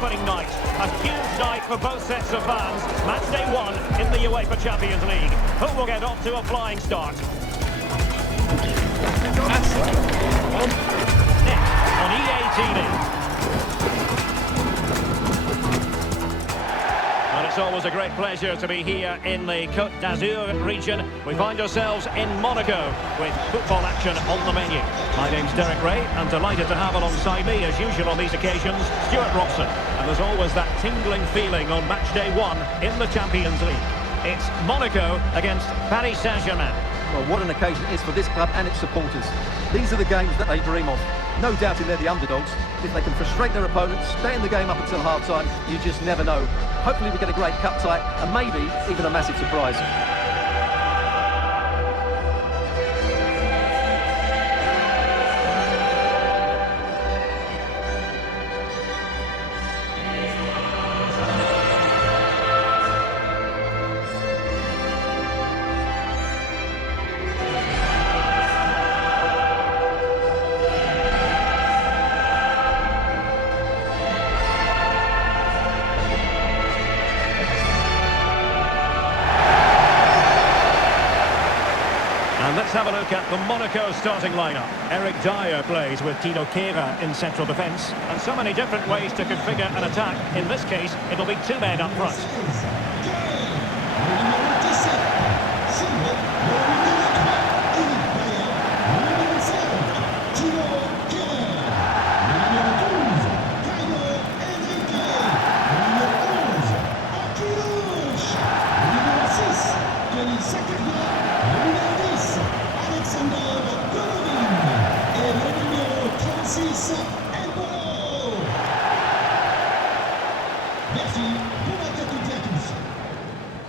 opening night. A huge night for both sets of fans. Match day 1 in the UEFA Champions League. Who will get off to a flying start? Next on EA TV. And it's always a great pleasure to be here in the Côte d'Azur region. We find ourselves in Monaco with football action on the menu. My name's Derek Ray, and delighted to have alongside me, as usual on these occasions, Stuart Robson. And there's always that tingling feeling on match day 1 in the Champions League. It's Monaco against Paris Saint-Germain. Well, what an occasion it is for this club and its supporters. These are the games that they dream of. No doubting they're the underdogs. If they can frustrate their opponents, stay in the game up until half-time, you just never know. Hopefully we get a great cup tie and maybe even a massive surprise. And let's have a look at the Monaco starting lineup. Eric Dyer plays with Tino Kehrer in central defence. And so many different ways to configure an attack. In this case, it'll be 2 men up front.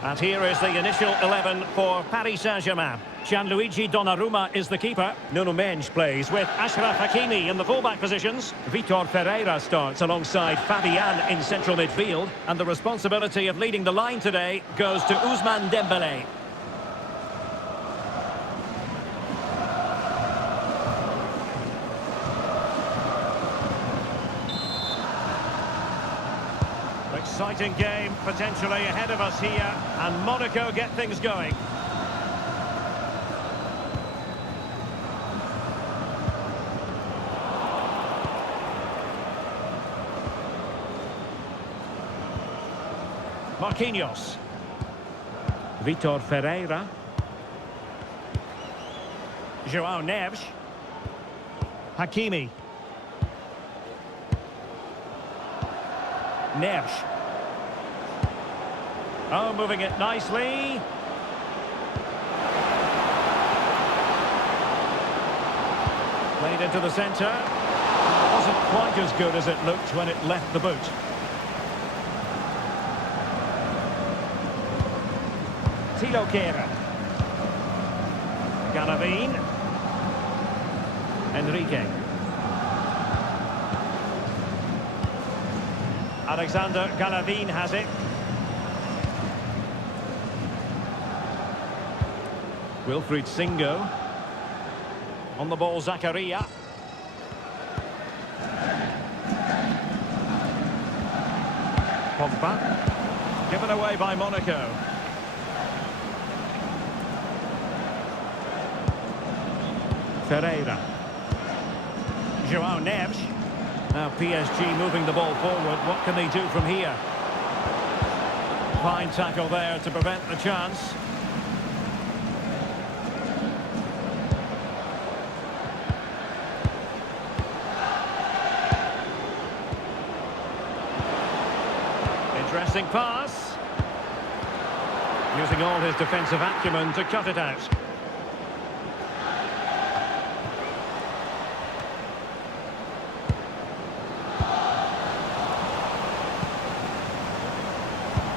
And here is the initial 11 for Paris Saint-Germain. Gianluigi Donnarumma is the keeper. Nuno Mendes plays with Achraf Hakimi in the fullback positions. Vitor Ferreira starts alongside Fabian in central midfield. And the responsibility of leading the line today goes to Ousmane Dembélé. Exciting game potentially ahead of us here, and Monaco get things going. Marquinhos. Vitor Ferreira. João Neves. Hakimi. Neves. Oh, moving it nicely. Played into the centre. Wasn't quite as good as it looked when it left the boot. Tilo Kehrer. Galavin. Enrique. Alexander Galavin has it. Wilfried Singo. On the ball, Zakaria. Pogba. Given away by Monaco. Ferreira. João Neves. Now PSG moving the ball forward. What can they do from here? Fine tackle there to prevent the chance. Interesting pass. Using all his defensive acumen to cut it out.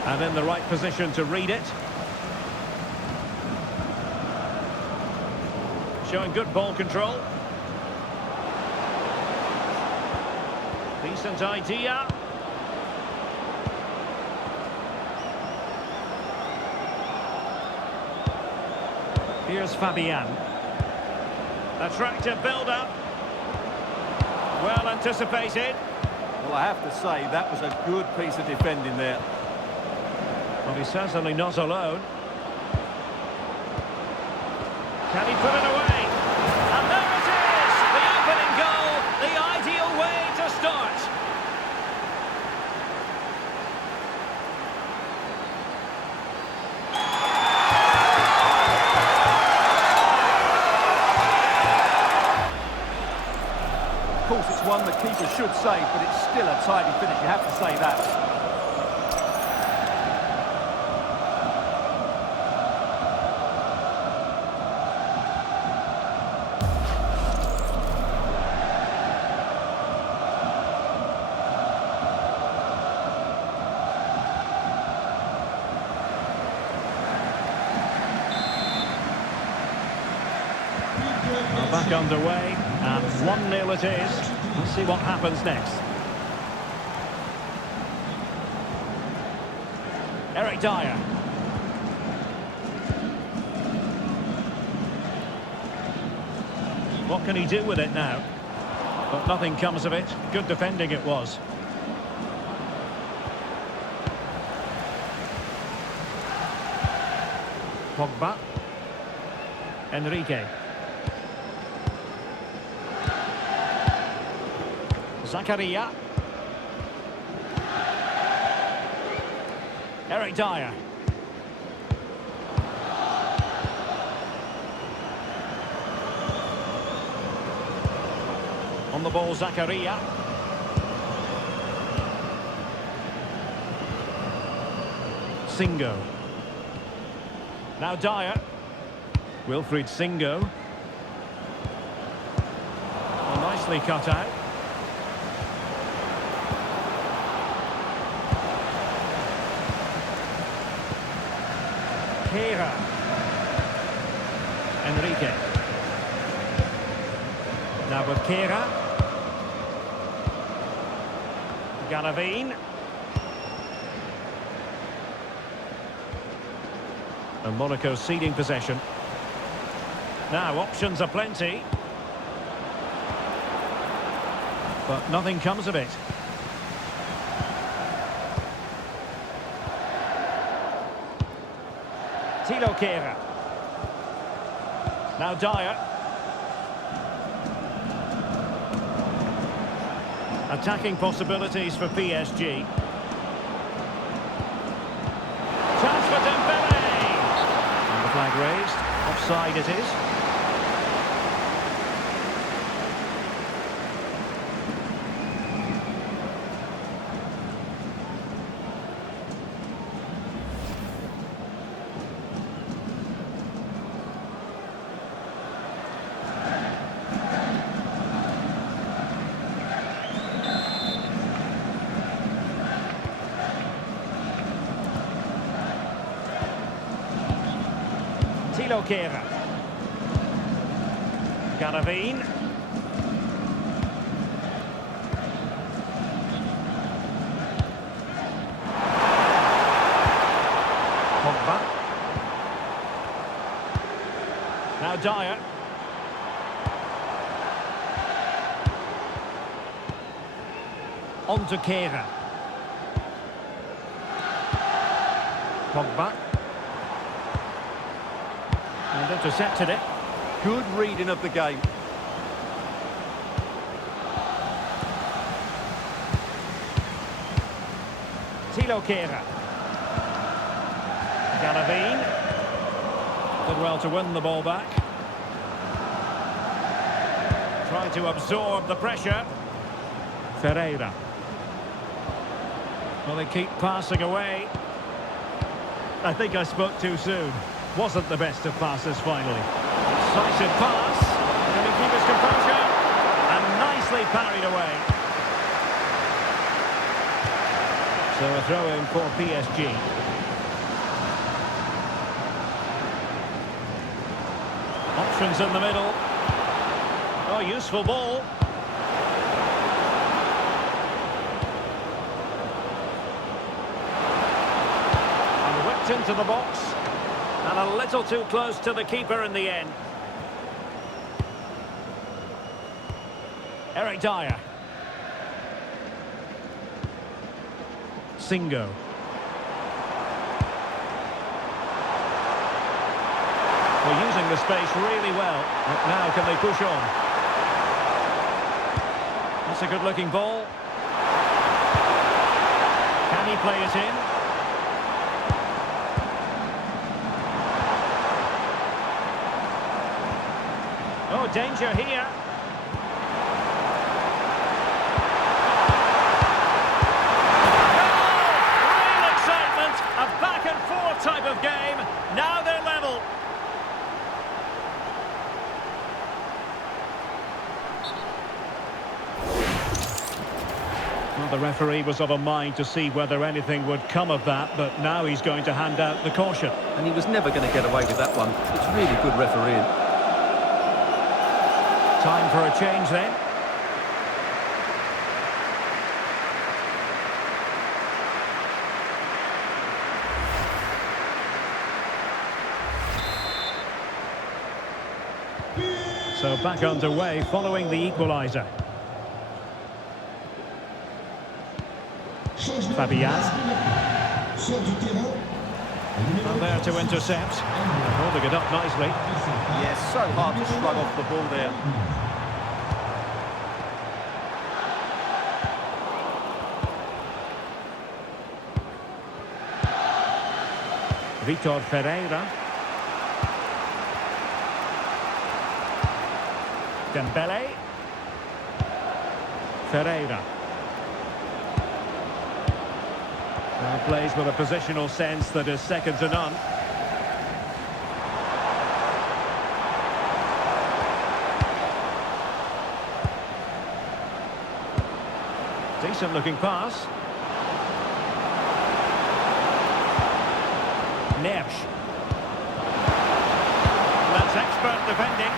And in the right position to read it. Showing good ball control. Decent idea. Here's Fabian. Attractive build-up. Well anticipated. Well, Well, I have to say, that was a good piece of defending there. Well, he's certainly not alone. Can he put it away? And there it is! The opening goal, the ideal way to start. Of course, it's one the keeper should save, but it's still a tidy finish, you have to say that. Back underway, and 1-0 it is. Let's see what happens next. Eric Dyer. What can he do with it now? But nothing comes of it. Good defending it was. Pogba. Enrique. Zakaria. Eric Dyer. On the ball, Zakaria. Singo. Now Dyer. Wilfried Singo. Well, nicely cut out. Kera. Enrique. Now with Kera. Garavine. And Monaco ceding possession. Now options are plenty. But nothing comes of it. Tilo Kera. Now Dyer. Attacking possibilities for PSG. Chance for Dembele. And the flag raised. Offside it is. Tilo Kera. Garavine. Pogba. Now Dyer. On to Kera. Pogba. And intercepted it. Good reading of the game. Tilo Kera. Garavine. Did well to win the ball back. Trying to absorb the pressure. Ferreira. Well, they keep passing away. I think I spoke too soon. Wasn't the best of passes finally. Decisive pass. Can he keep his composure? And nicely parried away. So a throw in for PSG. Options in the middle. Oh, useful ball. And whipped into the box. And a little too close to the keeper in the end. Eric Dyer. Singo. We're using the space really well. But now can they push on? That's a good-looking ball. Can he play it in? Oh, danger here. Real excitement. A back-and-forth type of game. Now they're level. Well, the referee was of a mind to see whether anything would come of that, but now he's going to hand out the caution. And he was never going to get away with that one. It's really good refereeing. Time for a change then. So back underway following the equaliser. Fabian. And there to intercept. Holding it up nicely. Yes, so hard to slug off the ball there. Vitor Ferreira. Dembele. Ferreira. Plays with a positional sense that is second to none. Decent looking pass. Neves. That's expert defending.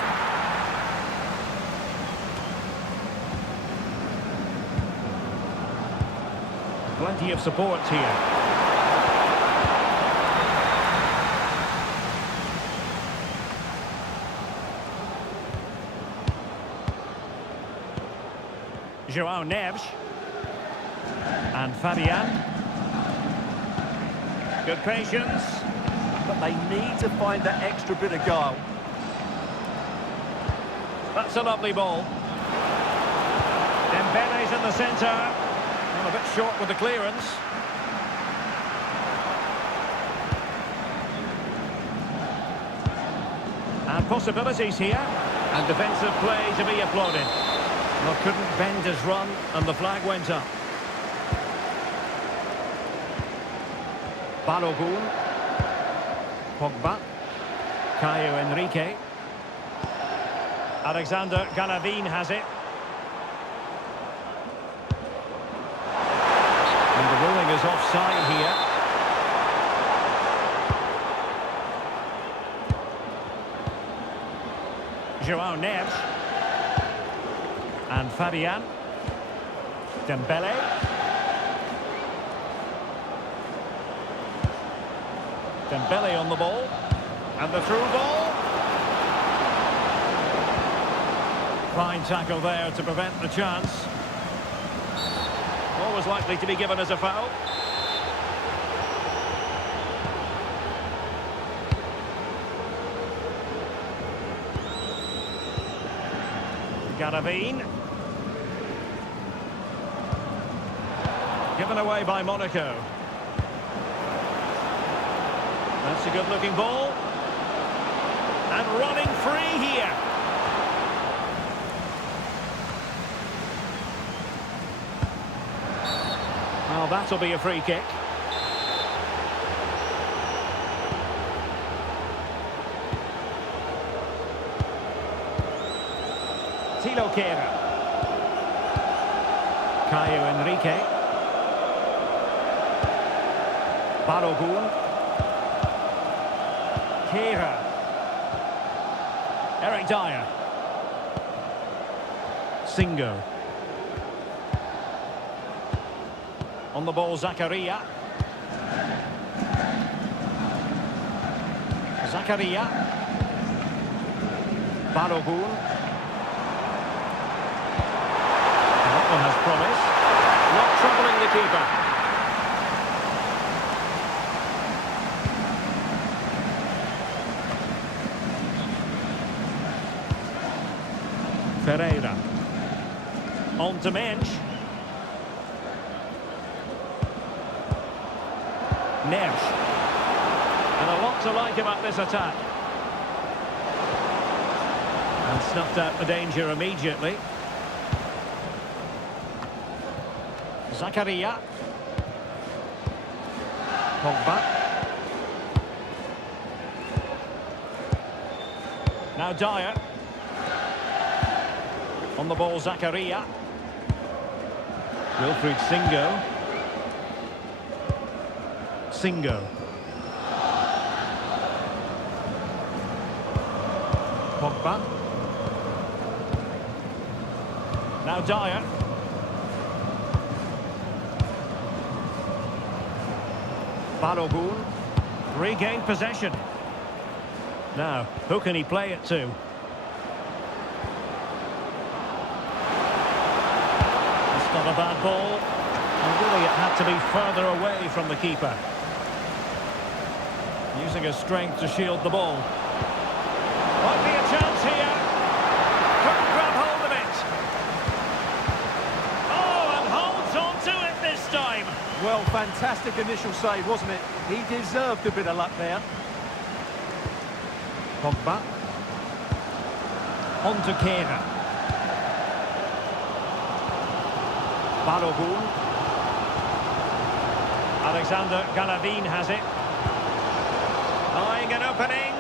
Plenty of support here. João Neves. And Fabian. Good patience. But they need to find that extra bit of guile. That's a lovely ball. Dembele's in the centre. A bit short with the clearance. And possibilities here. And defensive play to be applauded. Well, couldn't bend his run and the flag went up. Balogun. Pogba. Caio Henrique. Alexander Galavin has it. And the ruling is offside here. João Neves. And Fabian. Dembele. Dembele on the ball. And the through ball. Fine tackle there to prevent the chance. Always likely to be given as a foul. Garavine. Given away by Monaco. That's a good-looking ball. And running free here. Well, that'll be a free kick. Tilo Kehrer. Caio Henrique. Balogun. Kehrer. Eric Dyer. Singo. On the ball, Zakaria. Zakaria. Balogun. And that one has promise. Not troubling the keeper. Pereira. On to Mensch. Nersch. And a lot to like about this attack. And snuffed out the danger immediately. Zakaria. Pogba. Now Dyer. On the ball, Zakaria. Wilfried Singo. Singo. Pogba. Now Dyer. Balogun. Regained possession. Now, who can he play it to? It's not a bad ball. And really it had to be further away from the keeper. Using his strength to shield the ball. Might be a chance here. Couldn't grab hold of it. Oh, and holds on to it this time. Well, fantastic initial save, wasn't it? He deserved a bit of luck there. Pogba. On to Kehrer. Balogun. Alexander Galavin has it. Eyeing an opening.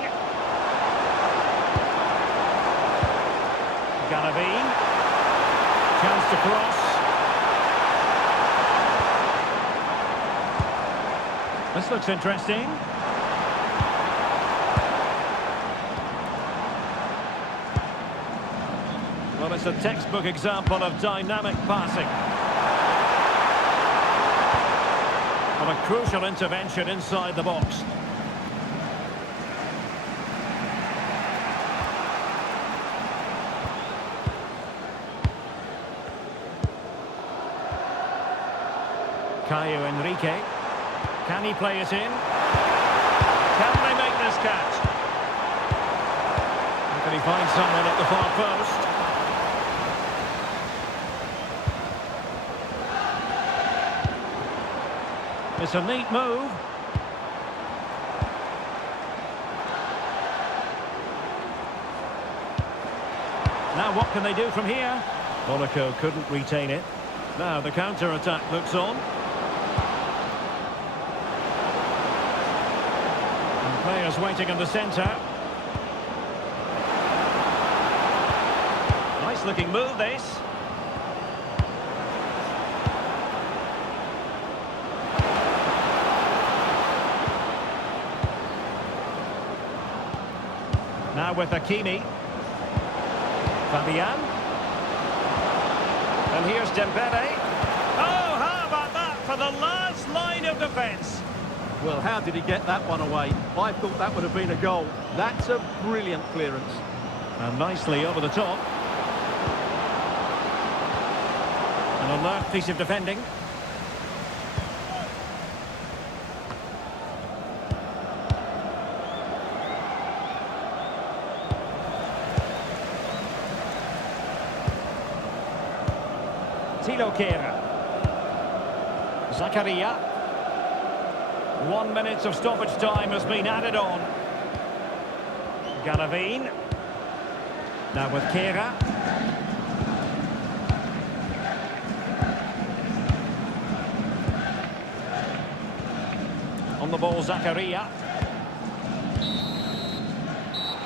Galavin. Chance to cross. This looks interesting. Well, it's a textbook example of dynamic passing. And a crucial intervention inside the box. Caio Henrique. Can he play it in? Can they make this catch? Or can he find someone at the far post? It's a neat move. Now what can they do from here? Monaco couldn't retain it. Now the counter-attack looks on. And players waiting in the centre. Nice looking move this. Now with Hakimi. Fabian. And here's Dembele. Oh, how about that for the last line of defence? Well, how did he get that one away? I thought that would have been a goal. That's a brilliant clearance. And nicely over the top. An alert piece of defending. Tilo Kehrer. Zakaria. 1 minute of stoppage time has been added on. Galavin. Now with Kehrer. On the ball, Zakaria.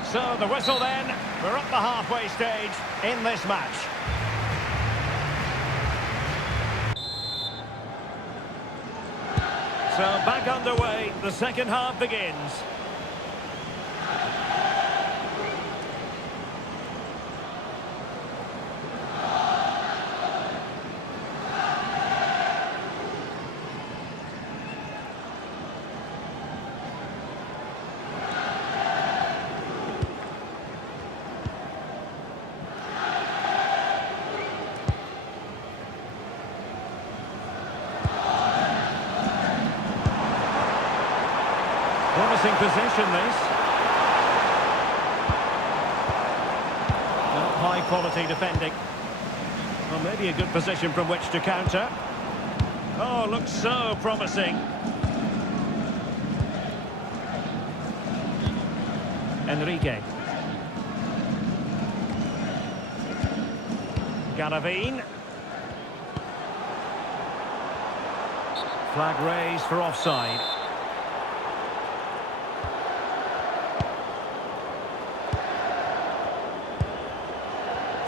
So the whistle then. We're up the halfway stage in this match. So back underway, the second half begins. Promising possession, this. High quality defending. Well, maybe a good position from which to counter. Oh, looks so promising. Enrique. Galavine. Flag raised for offside.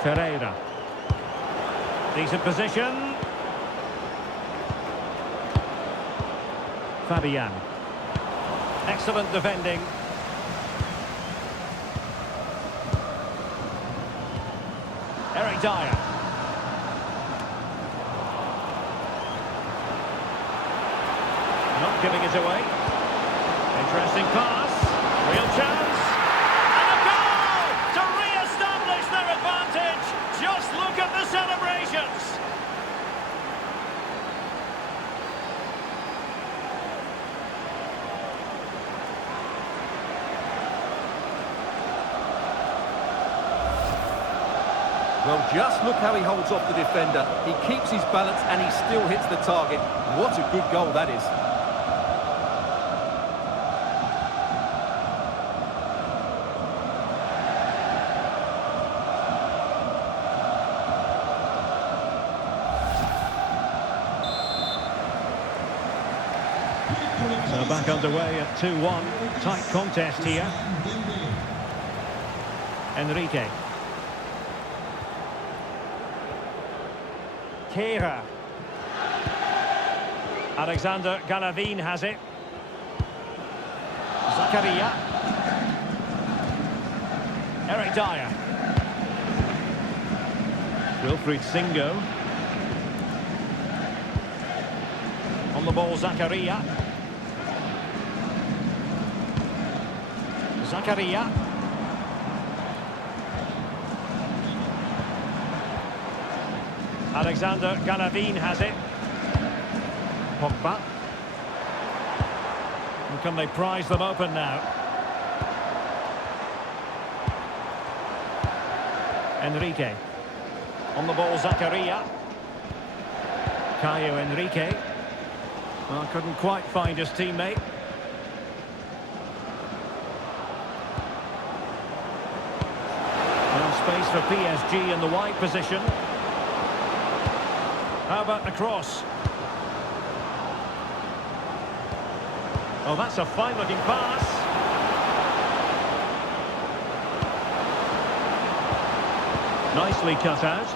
Ferreira. Decent position. Fabian. Excellent defending. Eric Dyer. Not giving it away. Interesting pass. Real chance. And a goal to re-establish their advantage. Just look at the celebrations. Well, just look how he holds off the defender. He keeps his balance and he still hits the target. What a good goal that is. So back underway at 2-1. Tight contest here. Enrique. Kehrer. Alexander Galavine has it. Zakaria. Eric Dyer. Wilfried Singo. On the ball, Zakaria. Zakaria. Alexander Galavine has it. Pogba. And can they prize them open now? Enrique. On the ball, Zakaria. Caio Enrique. Well, couldn't quite find his teammate. Well, space for PSG in the wide position. How about the cross? Oh, that's a fine-looking pass. Nicely cut out.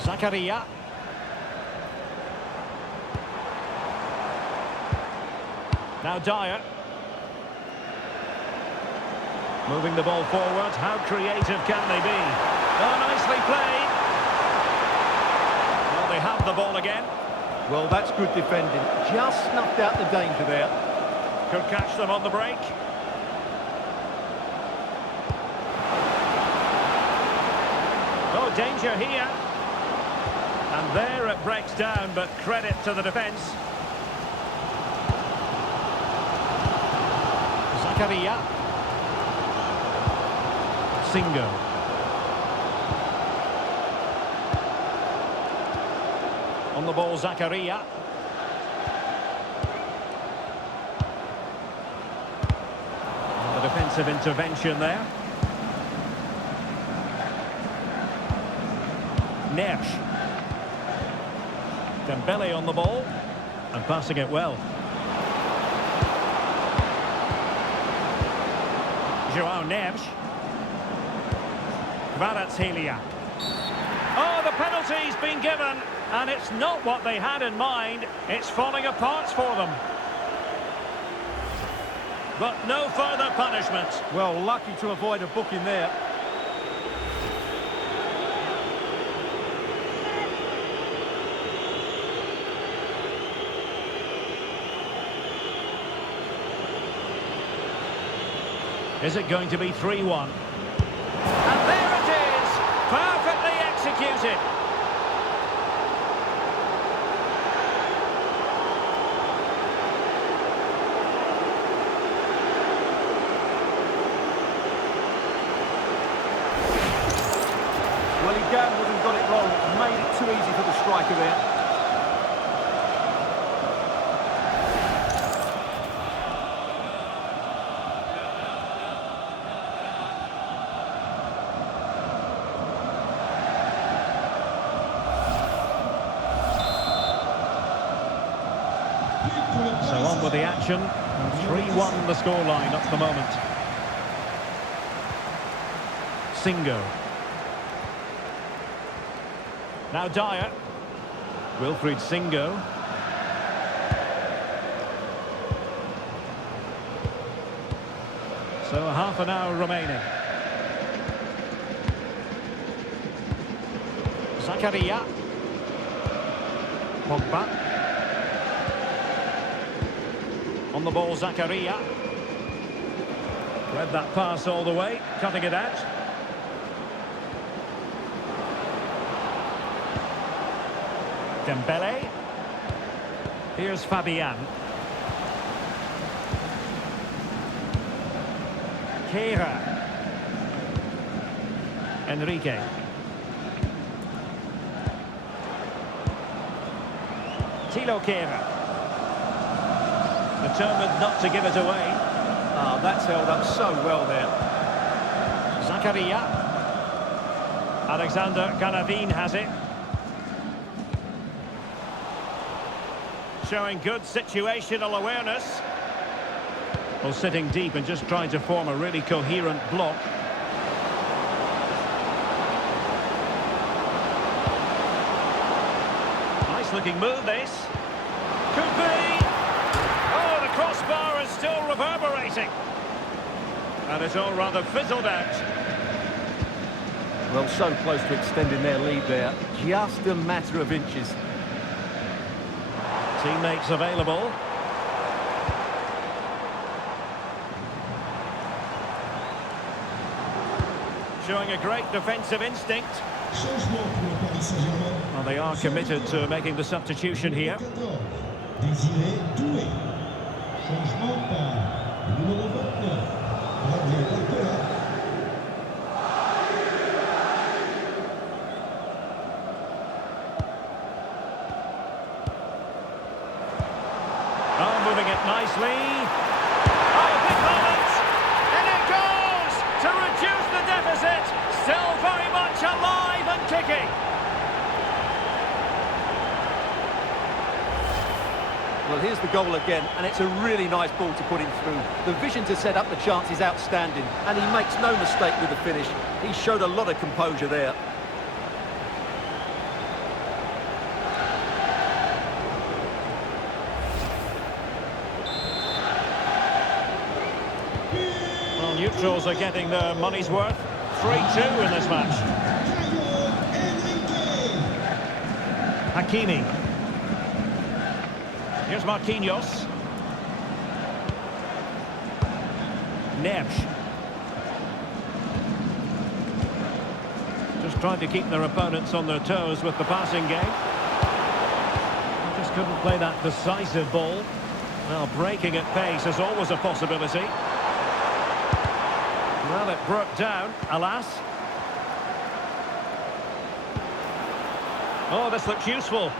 Zakaria. Now Dyer. Moving the ball forward. How creative can they be? Oh, nicely played. Well, they have the ball again. Well, that's good defending. Just snuffed out the danger there. Could catch them on the break. Oh, danger here. And there it breaks down, but credit to the defence. Zakaria. Singo. On the ball, Zakaria. The defensive intervention there. Nersch. Dembele on the ball and passing it well. João Neves. Kvaratskhelia. Oh, the penalty's been given, and it's not what they had in mind. It's falling apart for them. But no further punishment. Well, lucky to avoid a booking there. Is it going to be 3-1? And there it is! Perfectly executed. Well, he gambled and got it wrong. Made it too easy for the striker there. So on with the action. 3-1 the scoreline at the moment. Singo. Now Dyer. Wilfried Singo. So half an hour remaining. Zakaria. Pogba. On the ball, Zakaria. Read that pass all the way, cutting it out. Dembele. Here's Fabian. Kehrer. Enrique. Thilo Kehrer. Determined not to give it away. Oh, that's held up so well there. Zakaria. Alexander Canavin has it. Showing good situational awareness. Well, sitting deep and just trying to form a really coherent block. Nice looking move, this. Could be. Oh, the crossbar is still reverberating. And it's all rather fizzled out. Well, so close to extending their lead there. Just a matter of inches. Teammates available. Showing a great defensive instinct. Well, they are committed to making the substitution here. Oh, moving it nicely. Oh, big moment! And it goes to reduce the deficit. Still very much alive and kicking. Well, here's the goal again, and it's a really nice ball to put him through. The vision to set up the chance is outstanding, and he makes no mistake with the finish. He showed a lot of composure there. Well, neutrals are getting their money's worth. 3-2 in this match. Hakimi. Here's Marquinhos. Neves. Just trying to keep their opponents on their toes with the passing game. Just couldn't play that decisive ball. Well, breaking at pace is always a possibility. Well, it broke down, alas. Oh, this looks useful.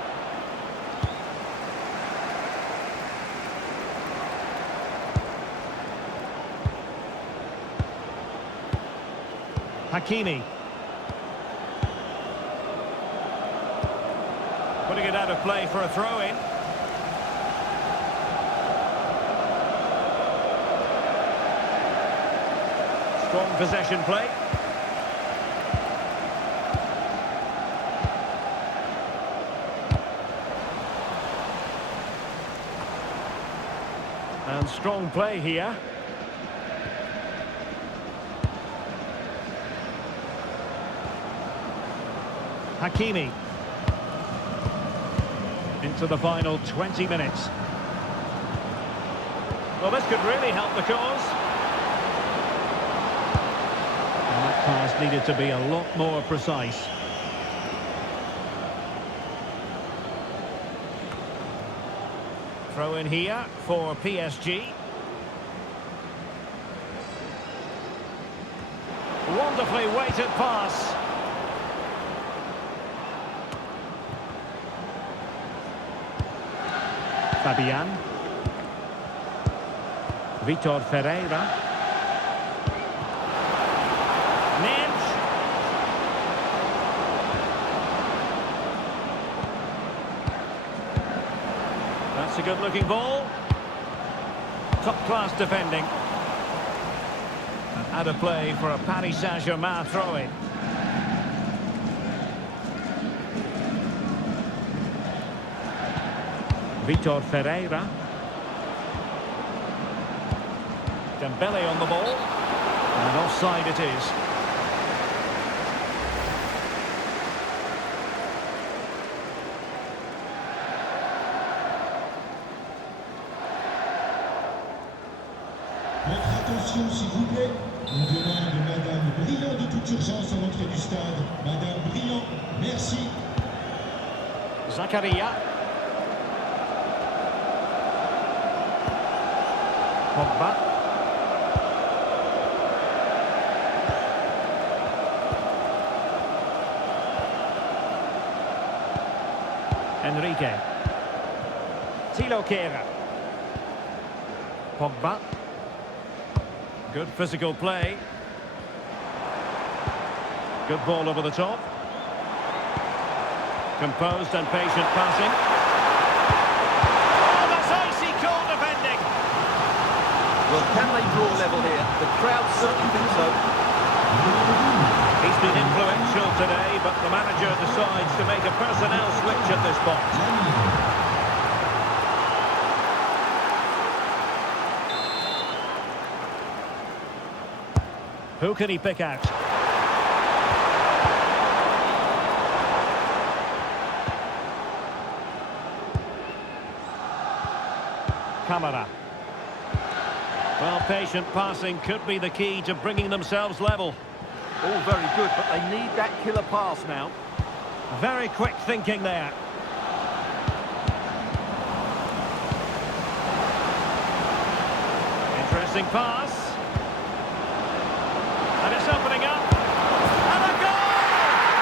Hakimi. Putting it out of play for a throw-in. Strong possession play. And strong play here. Hakimi. Into the final 20 minutes. Well, this could really help the cause. And that pass needed to be a lot more precise. Throw in here for PSG. Wonderfully weighted pass. Fabian. Vitor Ferreira. Nedge. That's a good-looking ball. Top-class defending. And out of play for a Paris Saint-Germain throw-in. Vitor Ferreira. Dembele on the ball. And offside it is. Votre attention s'il vous plaît. On demande Madame Brillant de toute urgence à l'entrée du stade. Madame Brillant, merci. Zakaria. Pogba. Enrique. Thilo Kehrer. Pogba. Good physical play. Good ball over the top. Composed and patient passing. Oh, that's icy cold defending. Well, can they draw level here? The crowd certainly think so. He's been influential today, but the manager decides to make a personnel switch at this point. Who can he pick out? Camara. Well, patient passing could be the key to bringing themselves level. All very good, but they need that killer pass now. Very quick thinking there. Interesting pass. And it's opening up. And a goal!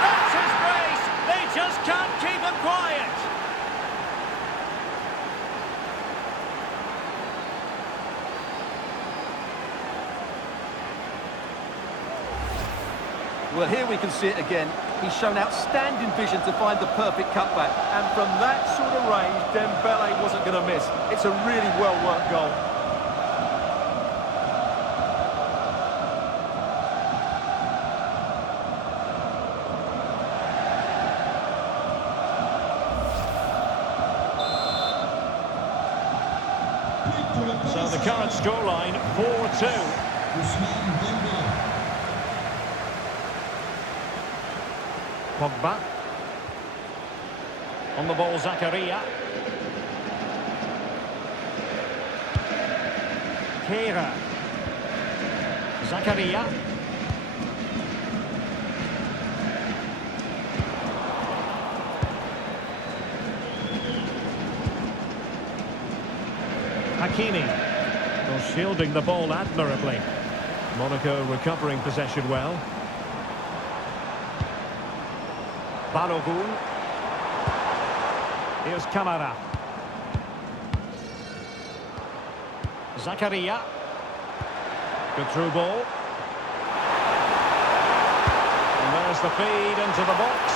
That's his brace! They just can't keep him quiet. Well, here we can see it again. He's shown outstanding vision to find the perfect cutback. And from that sort of range, Dembele wasn't going to miss. It's a really well-worked goal. So the current scoreline, 4-2. Pogba. On the ball, Zakaria. Kehrer. Zakaria. Hakimi. Well, shielding the ball admirably. Monaco recovering possession well. Balogun. Here's Camara. Zakaria. Good through ball. And there's the feed into the box.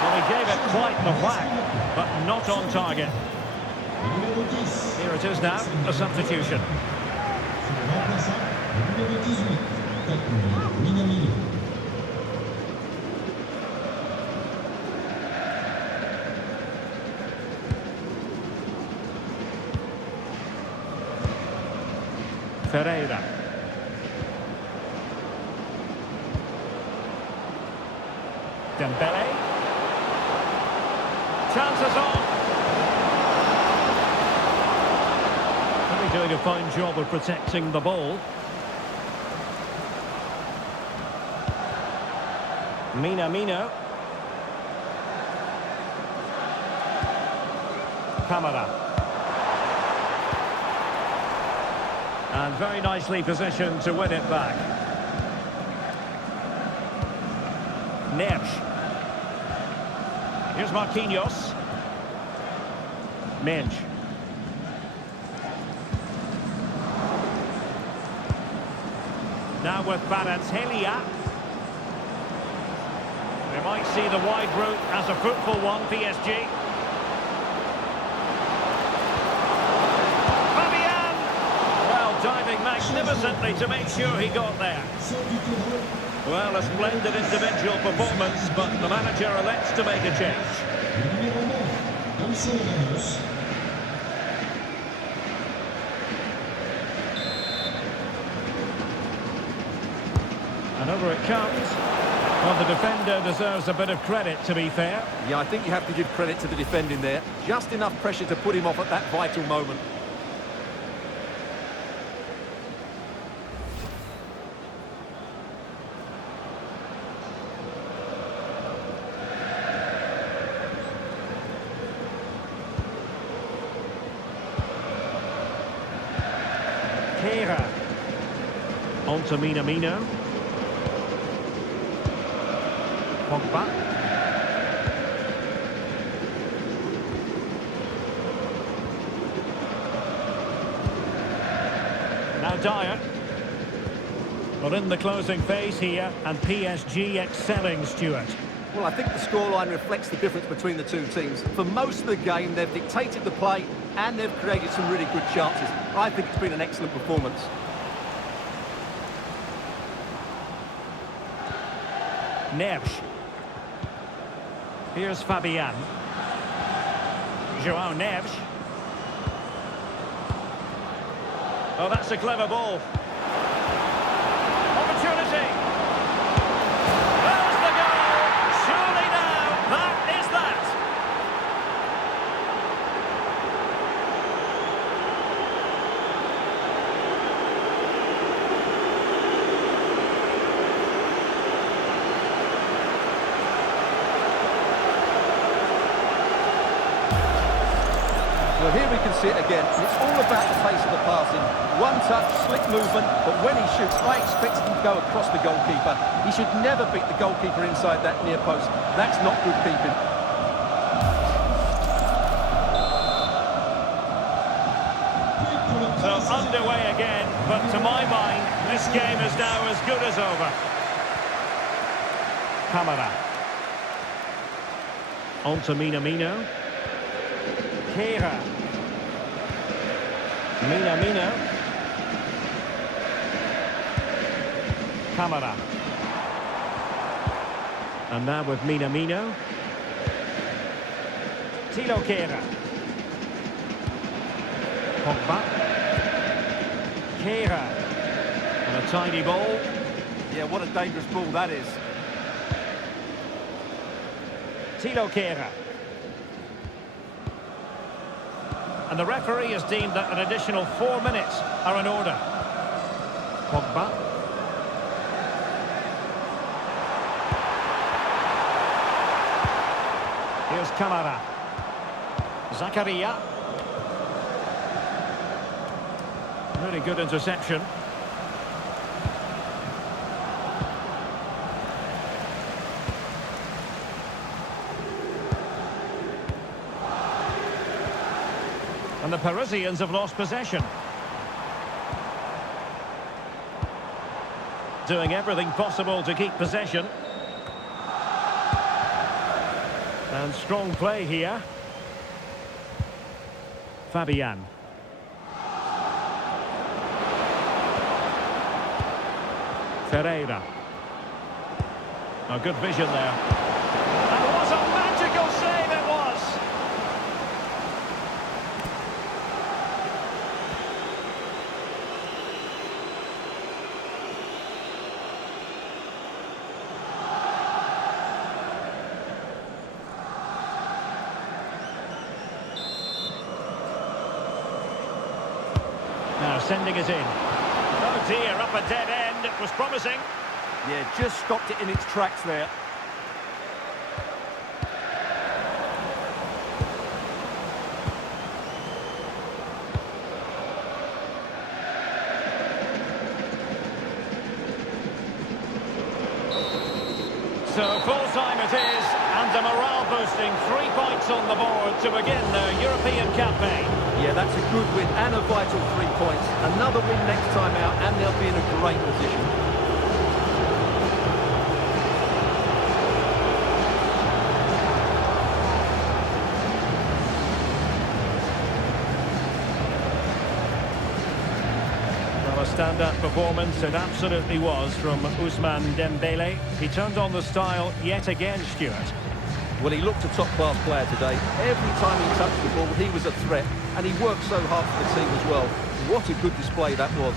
Well, he gave it quite the whack, but not on target. Here it is now, a substitution. Ferreira. Dembele. Chances on. Really doing a fine job of protecting the ball. Minamino. Camara. And very nicely positioned to win it back. Neves. Here's Marquinhos. Mensch. Now with Baratskhelia. They might see the wide route as a fruitful one, PSG. Fabian! Well, diving magnificently to make sure he got there. Well, a splendid individual performance, but the manager elects to make a change. And over it comes. Well, the defender deserves a bit of credit, to be fair. Yeah, I think you have to give credit to the defending there. Just enough pressure to put him off at that vital moment. Kera. On to Minamino. Pogba. Now Dyer. Well, in the closing phase here, and PSG excelling, Stuart. Well, I think the scoreline reflects the difference between the two teams. For most of the game, they've dictated the play and they've created some really good chances. I think it's been an excellent performance. Neves. Here's Fabian. João Neves. Oh, that's a clever ball. Opportunity. There's the goal. Surely now, that is that. Well, here we can see it again. It's all about the pace of the passing. One touch, slick movement, but when he shoots, I expect him to go across the goalkeeper. He should never beat the goalkeeper inside that near post. That's not good keeping. So underway again, but to my mind, this game is now as good as over. Camara. On to Minamino. Kera. Minamino. Camara. And now with Minamino. Tilo Kera. Pogba. Kera. And a tiny ball. Yeah, what a dangerous ball that is. Tilo Kera. And the referee has deemed that an additional 4 minutes are in order. Pogba. Here's Camara. Zakaria. Really good interception. And the Parisians have lost possession. Doing everything possible to keep possession. And strong play here. Fabian. Ferreira. A good vision there. And what a magical save it was! Now sending it in. Oh dear, up a dead end. It was promising. Yeah, just stopped it in its tracks there. So full-time it is, and a morale-boosting 3 points on the board to begin their European campaign. Yeah, that's a good win and a vital 3 points. Another win next time out, and they'll be in a great position. performance, it absolutely was, from Ousmane Dembele. He turned on the style yet again, Stuart. Well, he looked a top-class player today. Every time he touched the ball, he was a threat, and he worked so hard for the team as well. What a good display that was.